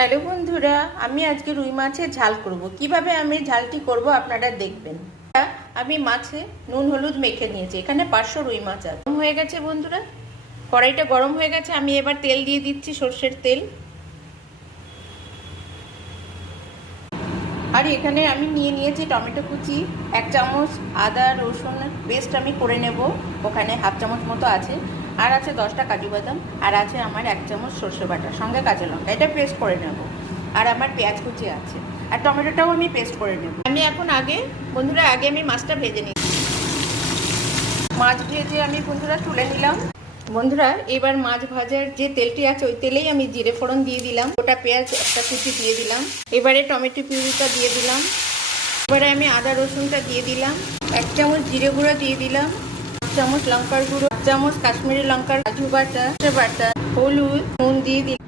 Hello বন্ধুরা, আমি আজকে রুই মাছের ঝাল করব। কিভাবে আমি ঝালটি করব আপনারা দেখবেন। আমি মাছে নুন হলুদ মেখে নিয়েছি। এখানে 500 রুই মাছ আছে। গরম হয়ে গেছে বন্ধুরা, কড়াইটা গরম হয়ে গেছে। আমি এবার তেল দিয়ে দিচ্ছি, সর্ষের তেল। আর এখানে আমি নিয়ে নিয়েছি টমেটো কুচি, 1 চামচ আদা রসুন পেস্ট আমি করে নেব, ওখানে হাফ চামচ মতো আছে। আর আছে 10টা কাজু বাদাম, আর আছে আমার 1 চামচ সর্ষে বাটা, সঙ্গে কাঁচা লঙ্কা, এটা পেস্ট করে নেব। আর আমার পেঁয়াজ কুচি আছে, আর টমেটোটাও আমি পেস্ট করে নেব। আমি এখন বন্ধুরা আমি মাছটা ভেজে নিই। মাছ ভেজে আমি বন্ধুরা তুলে নিলাম। বন্ধুরা, এবার মাছ ভাজার যে তেলটি আছে ওই তেলেই আমি জিরে ফোড়ন দিয়ে দিলাম, গোটা পেঁয়াজ একটা কুচি দিয়ে দিলাম, এবারে টমেটো পিউরিটা দিয়ে দিলাম, এবারে আমি আদা রসুনটা দিয়ে দিলাম, 1 চামচ জিরে গুঁড়ো দিয়ে দিলাম, 1 চামচ লঙ্কার গুঁড়ো, 1 চামচ কাশ্মীরি লঙ্কার কাজু বাটা, হলুদ, নুন দিয়ে দিলাম।